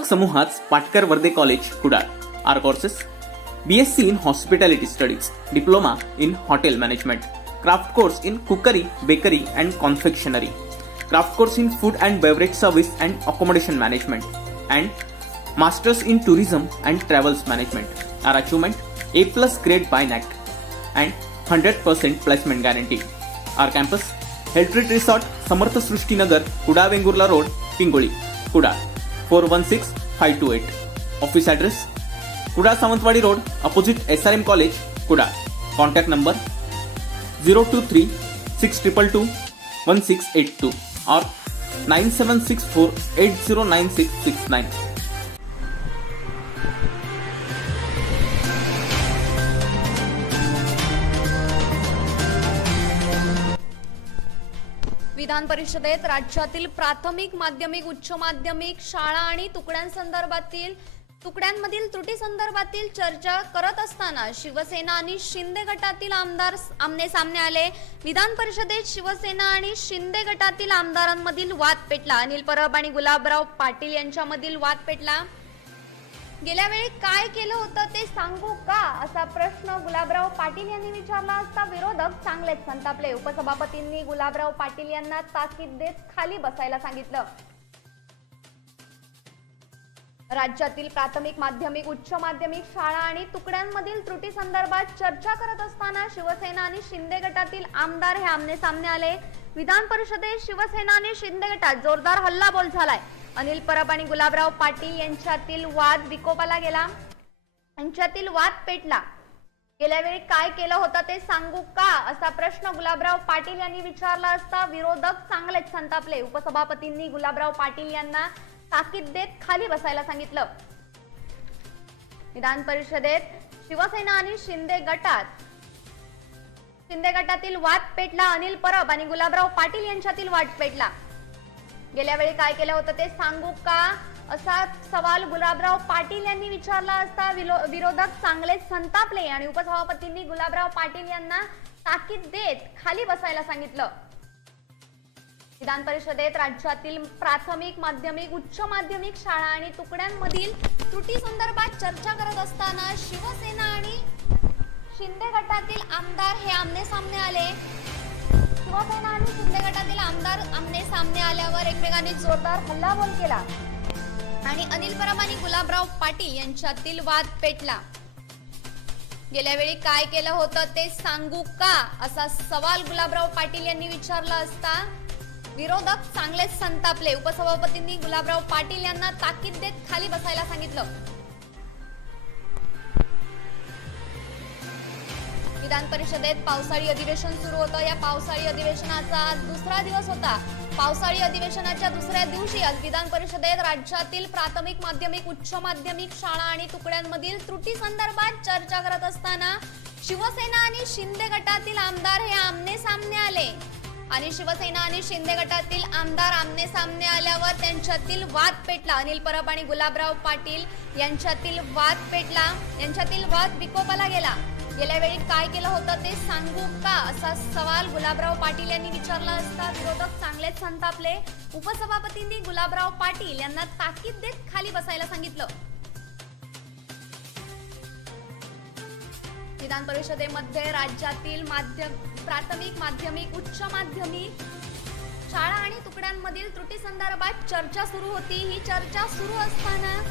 अभ्यासक समूहात Patkar Varde college Kudal. Our courses: BSc in Hospitality Studies, Diploma in Hotel Management, Craft course in Cookery, Bakery and Confectionery, Craft course in Food and Beverage Service and Accommodation Management, and Masters in Tourism and Travels Management. Our achievement: A+ grade by NAC and 100% placement guarantee. Our campus: Health Treat Resort, Samarth Srushtinagar, Kudal Vengurla road, Pinguli, Kudal 416528. Office address: Kudal Sawantwadi road, opposite SRM college, Kudal. Contact number 023-6222-1682 और 9764809669. विधान परिषदेत राज्यातील प्राथमिक, माध्यमिक, उच्च माध्यमिक शाळा आणि तुकड्यांमधील त्रुटी संदर्भातील चर्चा करत असताना शिवसेना आणि शिंदे गटातील आमदार आमने सामने आले. विधान परिषदेत शिवसेना आणि शिंदे गटातील आमदारांमधील वाद पेटला. अनिल परब आणि गुलाबराव पाटील यांच्यामधील वाद पेटला. गेल्या वेळी काय केलं होतं ते सांगू का, असा प्रश्न गुलाबराव पाटील यांनी विचारला असता विरोधक चांगलेच संतापले. उपसभापतींनी गुलाबराव पाटील यांना ताकीद देत खाली बसायला सांगितलं. राज्यातील प्राथमिक, माध्यमिक, उच्च माध्यमिक शाळा आणि तुकड्यांमधील त्रुटी संदर्भात चर्चा करत असताना शिवसेना आणि शिंदे गटातील आमदार हे आमने सामने आले. विधान परिषदेत शिवसेना आणि शिंदे गटात जोरदार हल्लाबोल झालाय. अनिल परब आणि गुलाबराव पाटील यांच्यातील वाद विकोपाला गेला. यांच्यातील वाद पेटला. गेल्या वेळी काय केलं होतं ते सांगू का, असा प्रश्न गुलाबराव पाटील यांनी विचारला असता विरोधक चांगलेच संतापले. उपसभापतींनी गुलाबराव पाटील यांना ताकीद देत खाली बसायला सांगितलं. विधान परिषदेत शिवसेना आणि शिंदे गटातील वाद पेटला. अनिल परब आणि गुलाबराव पाटील यांच्यातील वाद पेटला. गेल्या वेळी काय केलं होतं ते सांगू का, असा सवाल गुलाबराव पाटील यांनी विचारला असता विरोधक चांगलेच संतापले आणि उपसभापतींनी गुलाबराव पाटील यांना ताकीद देत खाली बसायला सांगितलं. विधान परिषदेत राज्यातील प्राथमिक, माध्यमिक, उच्च माध्यमिक शाळा आणि तुकड्यांमधील त्रुटी संदर्भात चर्चा करत असताना शिवसेना आणि शिंदे गटातील आमदार हे आमने सामने आले. शिवसेना आणि शिंदे गटातील आमदार आमने सामने आल्यावर एकमेकांनी जोरदार हल्लाबोल केला आणि अनिल परब आणि गुलाबराव पाटील यांच्यातील वाद पेटला. गेल्या वेळी काय केलं होतं ते सांगू का, असा सवाल गुलाबराव पाटील यांनी विचारला असता विरोधक चांगलेच संतापले. उपसभापतींनी गुलाबराव पाटील यांना ताकीद देत खाली बसायला सांगितलं. विधान परिषदेत पावसाळी अधिवेशन सुरू होतं. या पावसाळी अधिवेशनाचा आज दुसरा दिवस होता. पावसाळी अधिवेशनाच्या दुसऱ्या दिवशी आज विधान परिषदेत राज्यातील प्राथमिक, माध्यमिक, उच्च माध्यमिक शाळा आणि तुकड्यांमधील त्रुटी संदर्भात चर्चा करत असताना शिवसेना आणि शिंदे गटातील आमदार हे आमने सामने आले आणि शिवसेना आणि शिंदे गटातील आमदार आमने सामने आल्यावर त्यांच्यातील वाद पेटला. अनिल परब आणि गुलाबराव पाटील यांच्यातील वाद पेटला. यांच्यातील वाद विकोपाला गेला. गेल्या वेळी काय केलं होतं ते सांगू का, असा सवाल गुलाबराव पाटील यांनी विचारला असता विरोधक चांगलेच संतापले. उपसभापतींनी गुलाबराव पाटील यांना ताकीद देत खाली बसायला सांगितलं. विधान परिषदेमध्ये राज्यातील प्राथमिक, माध्यमिक, उच्च माध्यमिक शाळा आणि तुकड्यांमधील त्रुटी संदर्भात चर्चा सुरू होती. ही चर्चा सुरू असताना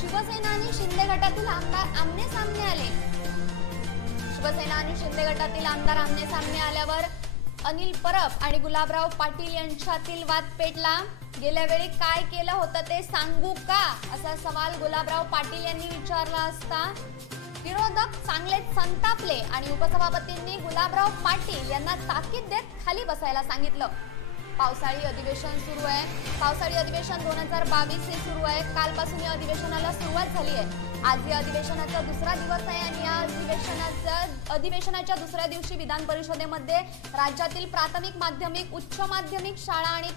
शिवसेना आणि शिंदे गटातील आमदार आमने सामने आले. शिवसेना आणि शिंदे गटातील आमदार आमने सामने आल्यावर अनिल परब आणि गुलाबराव पाटील यांच्यातील वाद पेटला. गेल्या वेळी काय केलं होतं ते सांगू का, असा सवाल गुलाबराव पाटील यांनी विचारला असता विरोधक चांगलेच संतापले आणि उपसभापतींनी गुलाबराव पाटील यांना ताकीद देत खाली बसायला सांगितलं. पावसाळी अधिवेशन सुरू आहे. पावसाळी अधिवेशन 2022 हे सुरू आहे. कालपासून या अधिवेशनाला सुरुवात झाली आहे. आज या अधिवेशनाचा दुसरा दिवस आहे आणि या अधिवेशनाच्या दुसऱ्या दिवशी विधान परिषदेमध्ये राज्यातील प्राथमिक, माध्यमिक, उच्च माध्यमिक शाळा आणि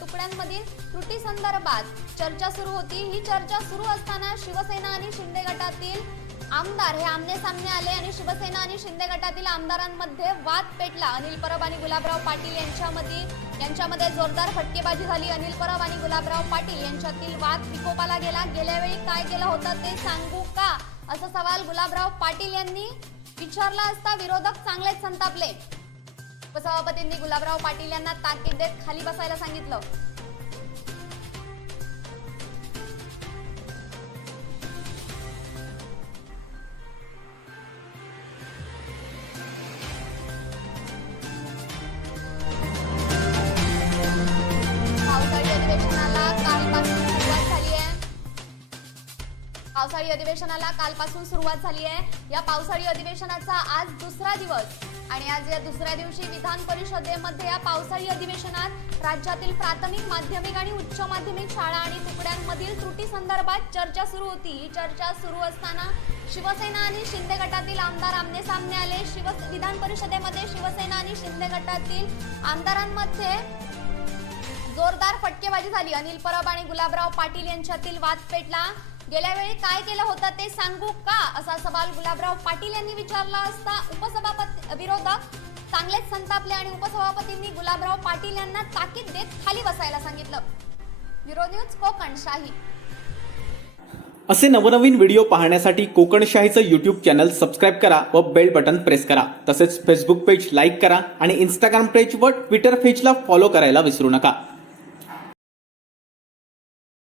तुकड्यांमधील त्रुटी संदर्भात चर्चा सुरू होती. ही चर्चा सुरू असताना शिवसेना आणि शिंदे गटातील आमदार हे आमने सामने आले आणि शिवसेना आणि शिंदे गटातील आमदारांमध्ये वाद पेटला. अनिल परब आणि गुलाबराव पाटील यांच्यामध्ये जोरदार फटकेबाजी झाली. अनिल परब आणि गुलाबराव पाटील यांच्यातील वाद विकोपाला गेला. गेल्या वेळी काय केलं होतं ते सांगू का, असा सवाल गुलाबराव पाटील यांनी विचारला असता विरोधक चांगलेच संतापले. उपसभापतींनी गुलाबराव पाटील यांना ताकीद देत खाली बसायला सांगितलं. पावसाळी अधिवेशनाला कालपासून सुरुवात झाली आहे. या पावसाळी अधिवेशनाचा आज दुसरा दिवस आणि आज या दुसऱ्या दिवशी विधान परिषदेमध्ये या पावसाळी अधिवेशनात राज्यातील प्राथमिक, माध्यमिक आणि उच्च माध्यमिक शाळा आणि तुकड्यांमधील त्रुटी संदर्भात चर्चा सुरू होती. ही चर्चा सुरू असताना शिवसेना आणि शिंदे गटातील आमदार आमने सामने आले. विधान परिषदेमध्ये शिवसेना आणि शिंदे गटातील आमदारांमध्ये जोरदार फटकेबाजी झाली. अनिल परब आणि गुलाबराव पाटील यांच्यातील वाद पेटला. गेल्या वेळी काय केलं होतं ते सांगू का, असा सवाल गुलाबराव पाटील यांनी विचारला असता विरोधक चांगलेच संतापले आणि उपसभापतींनी गुलाबराव पाटील यांना ताकीद देत खाली बसायला सांगितलं. Bureau news Kokanshahi. असे नवनवीन व्हिडिओ पाहण्यासाठी कोकणशाहीचं यूट्यूब चॅनल सबस्क्राईब करा व बेल बटन प्रेस करा. तसेच फेसबुक पेज लाईक करा आणि इंस्टाग्राम पेज व ट्विटर पेजला फॉलो करायला विसरू नका.